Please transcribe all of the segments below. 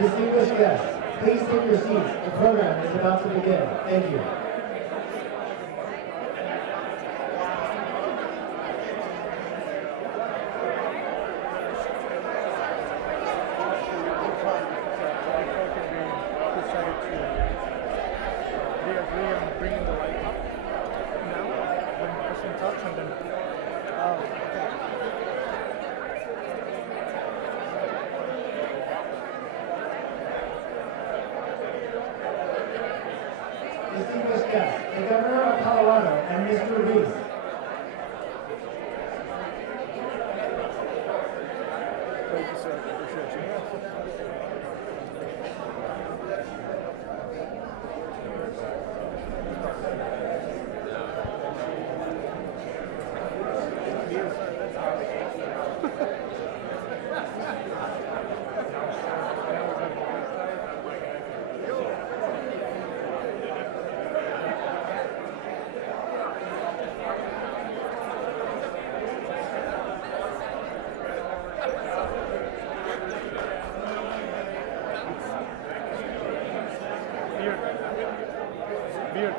Distinguished guests, please take your seats. The program is about to begin. Thank you. Distinguished guests, the Governor of Colorado and Mr. Reese. Thank you, sir. Appreciate you. Beard.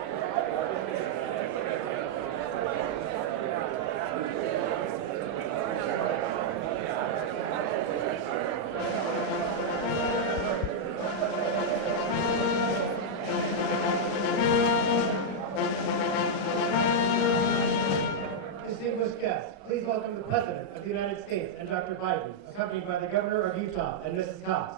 Distinguished guests, please welcome the President of the United States and Dr. Biden, accompanied by the Governor of Utah and Mrs. Cox.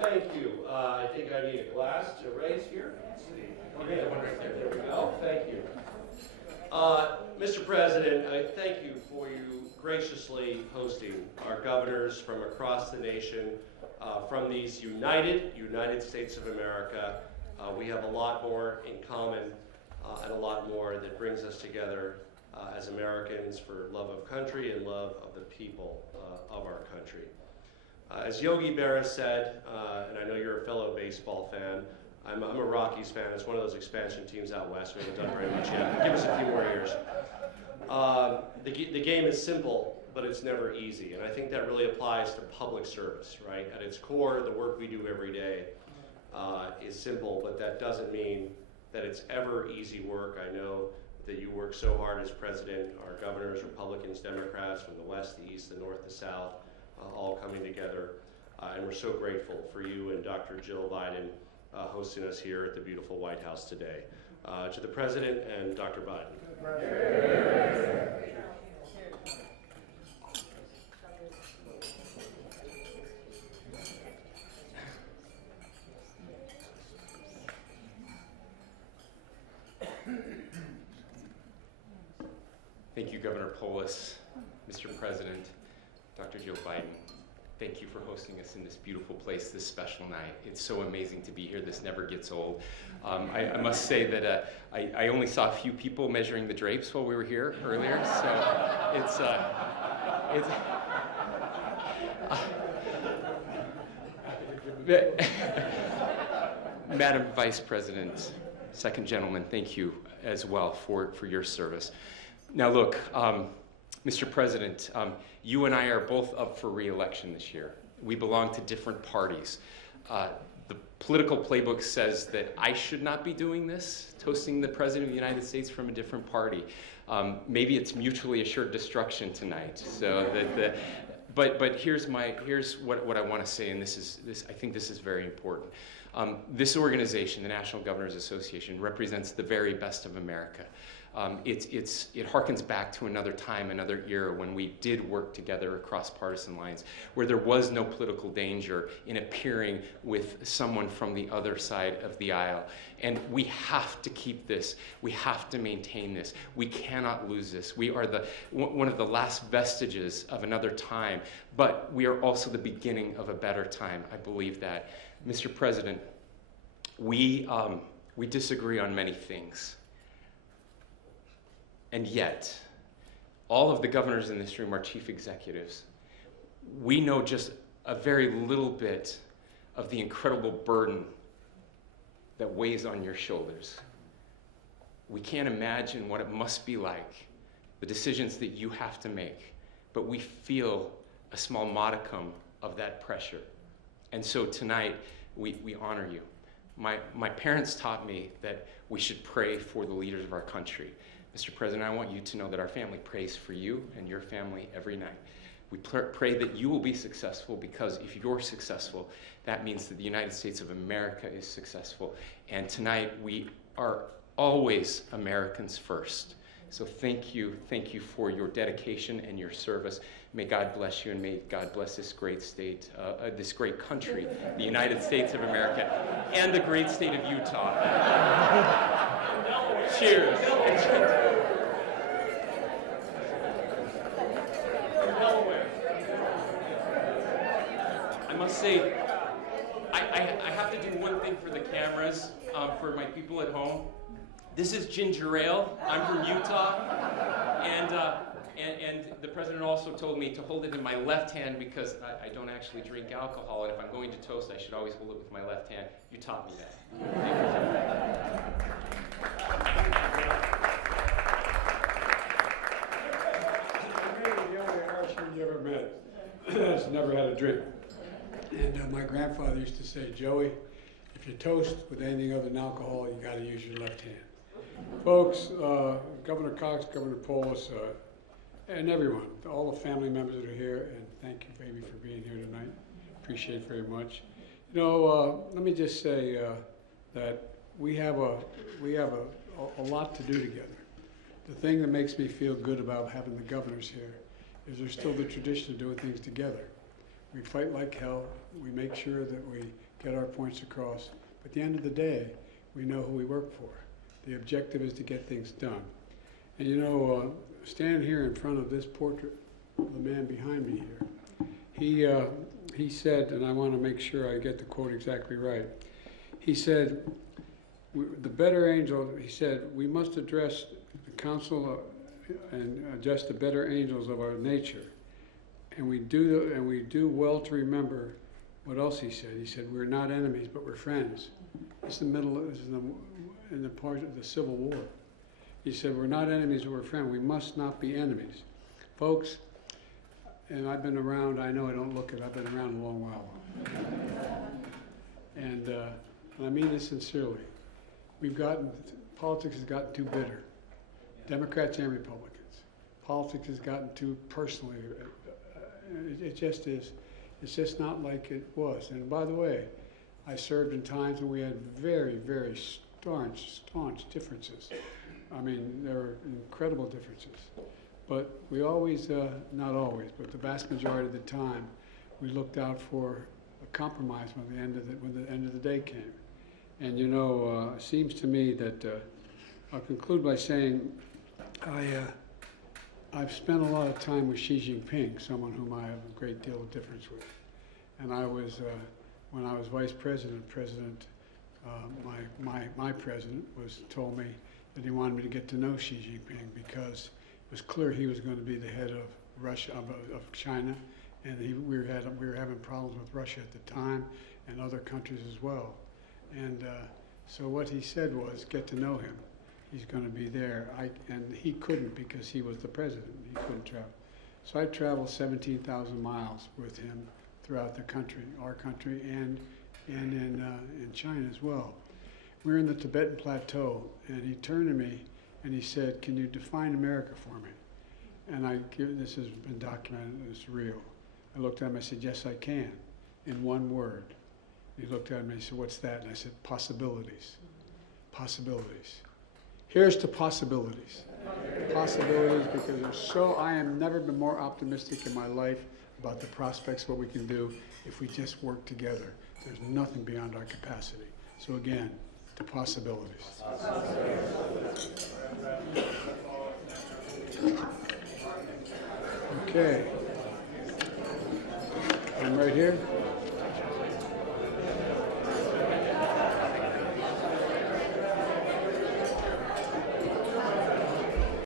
Thank you. I think I need a glass to raise here. Let's see. Okay, there we go. Thank you. Mr. President, I thank you for you graciously hosting our governors from across the nation, from these United States of America. We have a lot more in common and a lot more that brings us together as Americans for love of country and love of the people of our country. As Yogi Berra said, and I know you're a fellow baseball fan, I'm a Rockies fan. It's one of those expansion teams out west. We haven't done very much yet. Give us a few more years. The game is simple, but it's never easy. And I think that really applies to public service, right? At its core, the work we do every day is simple, but that doesn't mean that it's ever easy work. I know that you work so hard as president, our governors, Republicans, Democrats, from the west, the east, the north, the south, all coming together. And we're so grateful for you and Dr. Jill Biden hosting us here at the beautiful White House today. To the President and Dr. Biden. Thank you, Governor Polis, Mr. President, Dr. Jill Biden. Thank you for hosting us in this beautiful place, this special night. It's so amazing to be here. This never gets old. I must say that I only saw a few people measuring the drapes while we were here earlier, so Madam Vice President, Second Gentleman, thank you as well for your service. Now look, Mr. President, you and I are both up for re-election this year. We belong to different parties. The political playbook says that I should not be doing this, toasting the President of the United States from a different party. Maybe it's mutually assured destruction tonight, so that But here's what I want to say, and I think this is very important. This organization, the National Governors Association, represents the very best of America. It harkens back to another time, another era when we did work together across partisan lines, where there was no political danger in appearing with someone from the other side of the aisle. And we have to keep this. We have to maintain this. We cannot lose this. We are one of the last vestiges of another time, but we are also the beginning of a better time. I believe that. Mr. President, we disagree on many things. And yet, all of the governors in this room are chief executives. We know just a very little bit of the incredible burden that weighs on your shoulders. We can't imagine what it must be like, the decisions that you have to make, but we feel a small modicum of that pressure. And so tonight, we honor you. My parents taught me that we should pray for the leaders of our country. Mr. President, I want you to know that our family prays for you and your family every night. We pray that you will be successful, because if you're successful, that means that the United States of America is successful. And tonight, we are always Americans first. So thank you for your dedication and your service. May God bless you, and may God bless this great state, this great country, the United States of America, and the great state of Utah. Cheers. I must say, I have to do one thing for the cameras, for my people at home. This is ginger ale. I'm from Utah, and the president also told me to hold it in my left hand because I don't actually drink alcohol, and if I'm going to toast, I should always hold it with my left hand. You taught me that. The only Irishman you ever met that's never had a drink. And my grandfather used to say, Joey, if you toast with anything other than alcohol, you got to use your left hand. Folks, Governor Cox, Governor Polis, and everyone, all the family members that are here, and thank you, baby, for being here tonight. Appreciate it very much. You know, let me just say that we have a lot to do together. The thing that makes me feel good about having the governors here is there's still the tradition of doing things together. We fight like hell. We make sure that we get our points across. But at the end of the day, we know who we work for. The objective is to get things done. And you know, stand here in front of this portrait of the man behind me here. He said, and I want to make sure I get the quote exactly right. He said, the better angel, he said, we must address the council and adjust the better angels of our nature. And we do well to remember what else he said. He said, we're not enemies, but we're friends. It's the middle, this is in the part of the Civil War. He said, we're not enemies, but we're friends. We must not be enemies. Folks, and I've been around, I know I don't look it, I've been around a long while. And I mean this sincerely. Politics has gotten too bitter. Democrats and Republicans. Politics has gotten too personally. It just is. It's just not like it was. And by the way, I served in times when we had very, very staunch differences. I mean, there were incredible differences. But we always, not always, but the vast majority of the time, we looked out for a compromise when the end of the day came. And you know, it seems to me that I'll conclude by saying I've spent a lot of time with Xi Jinping, someone whom I have a great deal of difference with. And I was, when I was vice president, my president told me that he wanted me to get to know Xi Jinping because it was clear he was going to be the head of Russia, of China, and we were having problems with Russia at the time and other countries as well. And so what he said was, get to know him. He's going to be there. And he couldn't because he was the president. He couldn't travel. So I traveled 17,000 miles with him throughout the country, our country, and in China as well. We were in the Tibetan Plateau, and he turned to me and he said, can you define America for me? And this has been documented, it's real. I looked at him, I said, yes, I can, in one word. He looked at me and he said, what's that? And I said, possibilities. Possibilities. Here's to possibilities. Possibilities, because I am never been more optimistic in my life about the prospects, what we can do if we just work together. There's nothing beyond our capacity. So again, to possibilities. Okay. I'm right here.